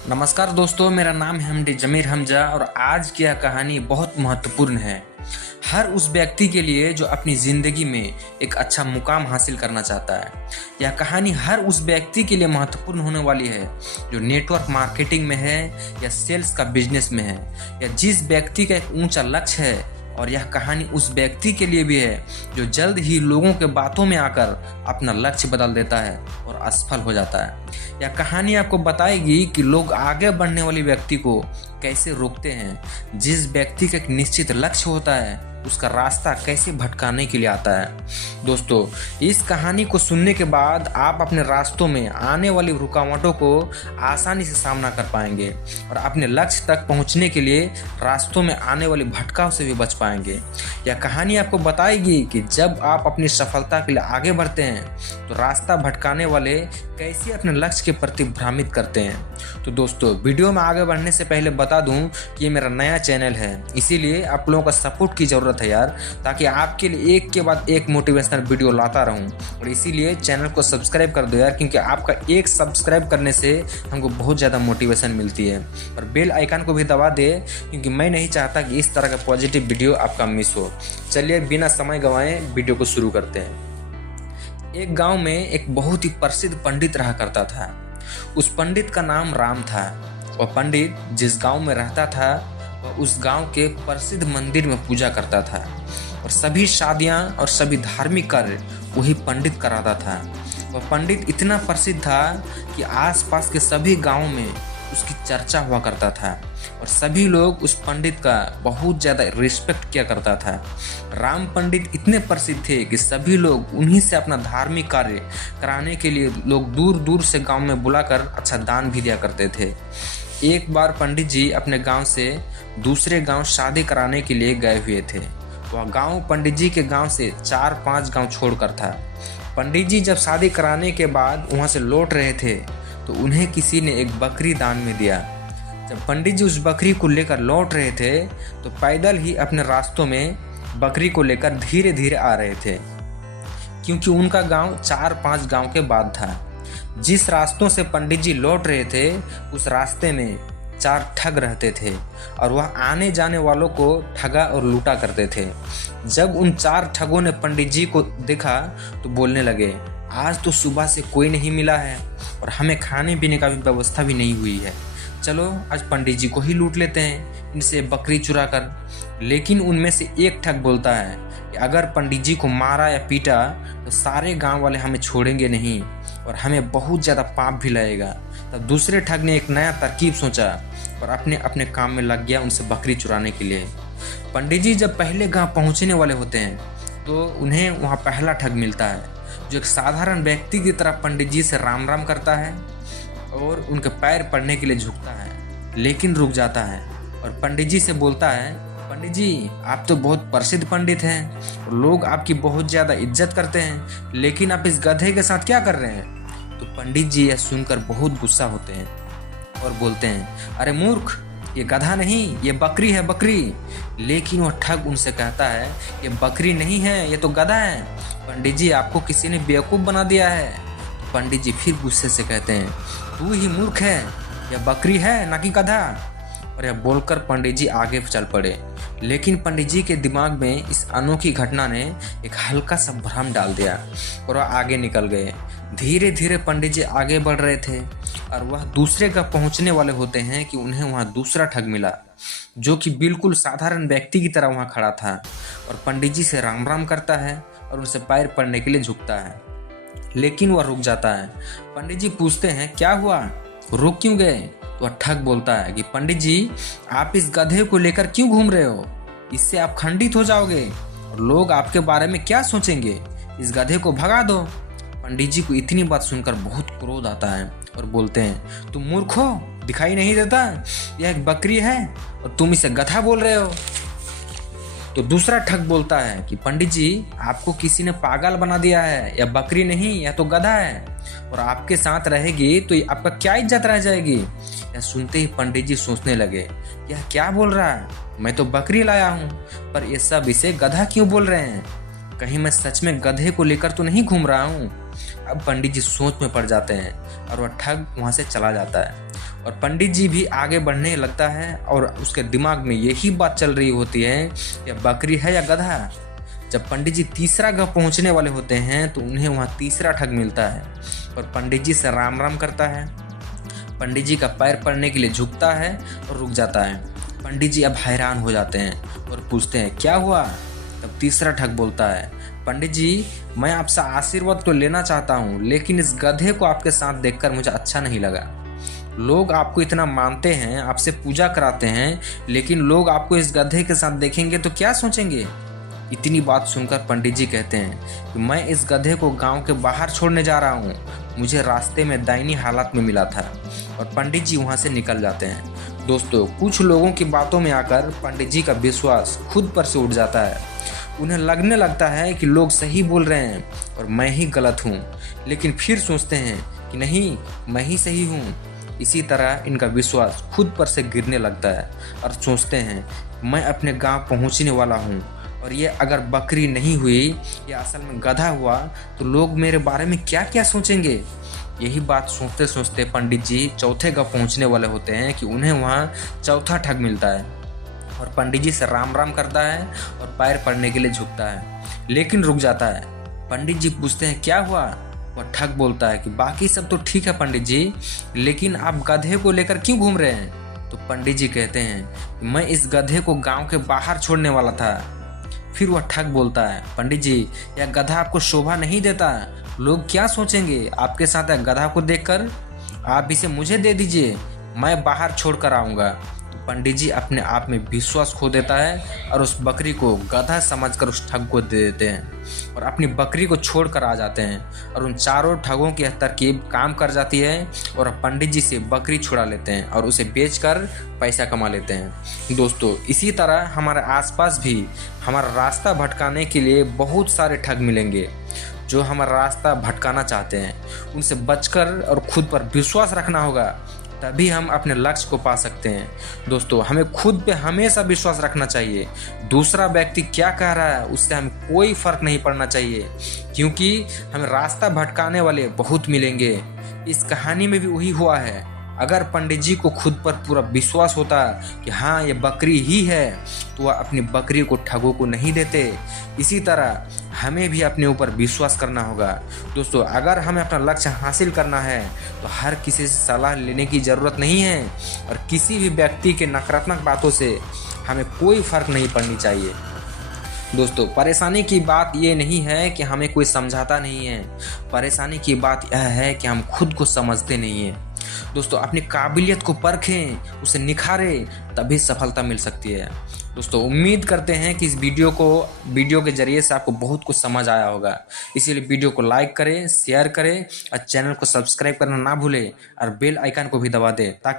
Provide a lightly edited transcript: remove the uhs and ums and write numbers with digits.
नमस्कार दोस्तों, मेरा नाम है हमडी जमीर हमजा और आज की यह कहानी बहुत महत्वपूर्ण है। हर उस व्यक्ति के लिए जो अपनी ज़िंदगी में एक अच्छा मुकाम हासिल करना चाहता है। यह कहानी हर उस व्यक्ति के लिए महत्वपूर्ण होने वाली है जो नेटवर्क मार्केटिंग में है या सेल्स का बिजनेस में है, या जिस व्यक्ति का एक ऊंचा लक्ष्य है। और यह कहानी उस व्यक्ति के लिए भी है जो जल्द ही लोगों के बातों में आकर अपना लक्ष्य बदल देता है और असफल हो जाता है। यह कहानी आपको बताएगी कि लोग आगे बढ़ने वाले व्यक्ति को कैसे रोकते हैं। जिस व्यक्ति का एक निश्चित लक्ष्य होता है उसका रास्ता कैसे भटकाने के लिए आता है। दोस्तों, इस कहानी को सुनने के बाद आप अपने रास्तों में आने वाली रुकावटों को आसानी से सामना कर पाएंगे और अपने लक्ष्य तक पहुंचने के लिए रास्तों में आने वाली भटकाव से भी बच पाएंगे। यह कहानी आपको बताएगी कि जब आप अपनी सफलता के लिए आगे बढ़ते हैं तो रास्ता भटकाने वाले कैसे अपने लक्ष्य के प्रति भ्रमित करते हैं। तो दोस्तों, वीडियो में आगे बढ़ने से पहले बता दूं कि ये मेरा नया चैनल है, इसीलिए आप लोगों का सपोर्ट की ज़रूरत है यार, ताकि आपके लिए एक के बाद एक मोटिवेशनल वीडियो लाता रहूं। और इसीलिए चैनल को सब्सक्राइब कर दो यार, क्योंकि आपका एक सब्सक्राइब करने से हमको बहुत ज़्यादा मोटिवेशन मिलती है। और बेल आइकन को भी दबा दे, क्योंकि मैं नहीं चाहता कि इस तरह का पॉजिटिव वीडियो आपका मिस हो। चलिए बिना समय गंवाए वीडियो को शुरू करते हैं। एक गांव में एक बहुत ही प्रसिद्ध पंडित रहा करता था। उस पंडित का नाम राम था। वह पंडित जिस गांव में रहता था वह उस गांव के प्रसिद्ध मंदिर में पूजा करता था और सभी शादियां और सभी धार्मिक कार्य वही पंडित कराता था। वह पंडित इतना प्रसिद्ध था कि आसपास के सभी गांवों में उसकी चर्चा हुआ करता था और सभी लोग उस पंडित का बहुत ज़्यादा रिस्पेक्ट किया करता था। राम पंडित इतने प्रसिद्ध थे कि सभी लोग उन्हीं से अपना धार्मिक कार्य कराने के लिए लोग दूर दूर से गांव में बुलाकर अच्छा दान भी दिया करते थे। एक बार पंडित जी अपने गांव से दूसरे गांव शादी कराने के लिए गए हुए थे। वह गांव पंडित जी के गांव से 4-5 गांव छोड़कर था। पंडित जी जब शादी कराने के बाद वहां से लौट रहे थे तो उन्हें किसी ने एक बकरी दान में दिया। जब पंडित जी उस बकरी को लेकर लौट रहे थे तो पैदल ही अपने रास्तों में बकरी को लेकर धीरे धीरे आ रहे थे, क्योंकि उनका गांव 4-5 गांव के बाद था। जिस रास्तों से पंडित जी लौट रहे थे उस रास्ते में 4 ठग रहते थे और वह आने जाने वालों को ठगा और लूटा करते थे। जब उन 4 ठगों ने पंडित जी को देखा तो बोलने लगे, आज तो सुबह से कोई नहीं मिला है और हमें खाने पीने का भी व्यवस्था भी नहीं हुई है। चलो आज पंडित जी को ही लूट लेते हैं, इनसे बकरी चुरा कर। लेकिन उनमें से एक ठग बोलता है कि अगर पंडित जी को मारा या पीटा तो सारे गांव वाले हमें छोड़ेंगे नहीं और हमें बहुत ज़्यादा पाप भी लगेगा। तब दूसरे ठग ने एक नया तरकीब सोचा और अपने अपने काम में लग गया उनसे बकरी चुराने के लिए। पंडित जी जब पहले गांव पहुंचने वाले होते हैं तो उन्हें वहां पहला ठग मिलता है, जो एक साधारण व्यक्ति की तरह पंडित जी से राम राम करता है और उनके पैर पड़ने के लिए झुकता है, लेकिन रुक जाता है और पंडित जी से बोलता है, पंडित जी आप तो बहुत प्रसिद्ध पंडित हैं और लोग आपकी बहुत ज़्यादा इज्जत करते हैं, लेकिन आप इस गधे के साथ क्या कर रहे हैं। तो पंडित जी यह सुनकर बहुत गुस्सा होते हैं और बोलते हैं, अरे मूर्ख, ये गधा नहीं, ये बकरी है, बकरी। लेकिन वह ठग उनसे कहता है, ये बकरी नहीं है, ये तो गधा है। पंडित जी आपको किसी ने बेवकूफ़ बना दिया है। तो पंडित जी फिर गुस्से से कहते हैं, तू ही मूर्ख है, यह बकरी है ना कि गधा। और यह बोलकर पंडित जी आगे चल पड़े। लेकिन पंडित जी के दिमाग में इस अनोखी घटना ने एक हल्का सा भ्रम डाल दिया और वह आगे निकल गए। धीरे धीरे पंडित जी आगे बढ़ रहे थे और वह दूसरे का पहुंचने वाले होते हैं कि उन्हें वहां दूसरा ठग मिला, जो कि बिल्कुल साधारण व्यक्ति की तरह वहां खड़ा था और पंडित जी से राम राम करता है और उनसे पैर पड़ने के लिए झुकता है, लेकिन वह रुक जाता है। पंडित जी पूछते हैं, क्या हुआ, रुक क्यों गए। तो वह ठग बोलता है कि पंडित जी आप इस गधे को लेकर क्यों घूम रहे हो, इससे आप खंडित हो जाओगे और लोग आपके बारे में क्या सोचेंगे, इस गधे को भगा दो। पंडित जी को इतनी बात सुनकर बहुत क्रोध आता है और बोलते हैं, तुम मूर्ख हो, दिखाई नहीं देता यह एक बकरी है और तुम इसे गधा बोल रहे हो। तो दूसरा ठग बोलता है कि पंडित जी आपको किसी ने पागल बना दिया है, यह बकरी नहीं, यह तो गधा है और आपके साथ रहेगी तो आपका क्या इज्जत रह जाएगी। यह सुनते ही पंडित जी सोचने लगे, यह क्या बोल रहा है, मैं तो बकरी लाया हूँ, पर ये सब इसे गधा क्यों बोल रहे हैं, कहीं मैं सच में गधे को लेकर तो नहीं घूम रहा हूँ। अब पंडित जी सोच में पड़ जाते हैं और वह ठग वहाँ से चला जाता है। और पंडित जी भी आगे बढ़ने लगता है और उसके दिमाग में यही बात चल रही होती है, या बकरी है या गधा। जब पंडित जी तीसरा गांव पहुंचने वाले होते हैं तो उन्हें वहां तीसरा ठग मिलता है और पंडित जी से राम राम करता है। पंडित जी का पैर पड़ने के लिए झुकता है और रुक जाता है। पंडित जी अब हैरान हो जाते हैं और पूछते हैं क्या हुआ। तब तीसरा ठग बोलता है, पंडित जी मैं आपसे आशीर्वाद तो लेना चाहता हूँ, लेकिन इस गधे को आपके साथ देखकर मुझे अच्छा नहीं लगा। लोग आपको इतना मानते हैं, आपसे पूजा कराते हैं, लेकिन लोग आपको इस गधे के साथ देखेंगे तो क्या सोचेंगे। इतनी बात सुनकर पंडित जी कहते हैं कि मैं इस गधे को गांव के बाहर छोड़ने जा रहा हूँ, मुझे रास्ते में दयनीय हालत में मिला था। और पंडित जी वहां से निकल जाते हैं। दोस्तों, कुछ लोगों की बातों में आकर पंडित जी का विश्वास खुद पर से उठ जाता है। उन्हें लगने लगता है कि लोग सही बोल रहे हैं और मैं ही गलत हूँ, लेकिन फिर सोचते हैं कि नहीं, मैं ही सही हूँ। इसी तरह इनका विश्वास खुद पर से गिरने लगता है और सोचते हैं मैं अपने गांव पहुंचने वाला हूं, और ये अगर बकरी नहीं हुई या असल में गधा हुआ तो लोग मेरे बारे में क्या क्या सोचेंगे। यही बात सोचते सोचते पंडित जी चौथे गांव पहुंचने वाले होते हैं कि उन्हें वहां चौथा ठग मिलता है और पंडित जी से राम राम करता है और पैर पड़ने के लिए झुकता है, लेकिन रुक जाता है। पंडित जी पूछते हैं क्या हुआ। वह ठग बोलता है कि बाकी सब तो ठीक है पंडित जी, लेकिन आप गधे को लेकर क्यों घूम रहे हैं। तो पंडित जी कहते हैं कि मैं इस गधे को गांव के बाहर छोड़ने वाला था। फिर वह ठग बोलता है, पंडित जी यह गधा आपको शोभा नहीं देता, लोग क्या सोचेंगे आपके साथ यह गधा को देखकर। आप इसे मुझे दे दीजिए, मैं बाहर छोड़ कर आऊँगा। पंडित जी अपने आप में विश्वास खो देता है और उस बकरी को गधा समझकर उस ठग को दे देते हैं और अपनी बकरी को छोड़कर आ जाते हैं। और उन चारों ठगों की तरकीब काम कर जाती है और पंडित जी से बकरी छुड़ा लेते हैं और उसे बेचकर पैसा कमा लेते हैं। दोस्तों, इसी तरह हमारे आसपास भी हमारा रास्ता भटकाने के लिए बहुत सारे ठग मिलेंगे जो हमारा रास्ता भटकाना चाहते हैं। उनसे बचकर और खुद पर विश्वास रखना होगा, तभी हम अपने लक्ष्य को पा सकते हैं। दोस्तों, हमें खुद पे हमेशा विश्वास रखना चाहिए। दूसरा व्यक्ति क्या कह रहा है उससे हमें कोई फर्क नहीं पड़ना चाहिए, क्योंकि हमें रास्ता भटकाने वाले बहुत मिलेंगे। इस कहानी में भी वही हुआ है। अगर पंडित जी को खुद पर पूरा विश्वास होता कि हाँ ये बकरी ही है, तो वह अपनी बकरी को ठगों को नहीं देते। इसी तरह हमें भी अपने ऊपर विश्वास करना होगा। दोस्तों, अगर हमें अपना लक्ष्य हासिल करना है तो हर किसी से सलाह लेने की ज़रूरत नहीं है और किसी भी व्यक्ति के नकारात्मक बातों से हमें कोई फर्क नहीं पड़नी चाहिए। दोस्तों, परेशानी की बात ये नहीं है कि हमें कोई समझाता नहीं है, परेशानी की बात यह है कि हम खुद को समझते नहीं हैं। दोस्तों, अपनी काबिलियत को परखें, उसे निखारें, तभी सफलता मिल सकती है। दोस्तों, उम्मीद करते हैं कि इस वीडियो के जरिए से आपको बहुत कुछ समझ आया होगा। इसीलिए वीडियो को लाइक करें, शेयर करें और चैनल को सब्सक्राइब करना ना भूलें और बेल आइकन को भी दबा दें, ताकि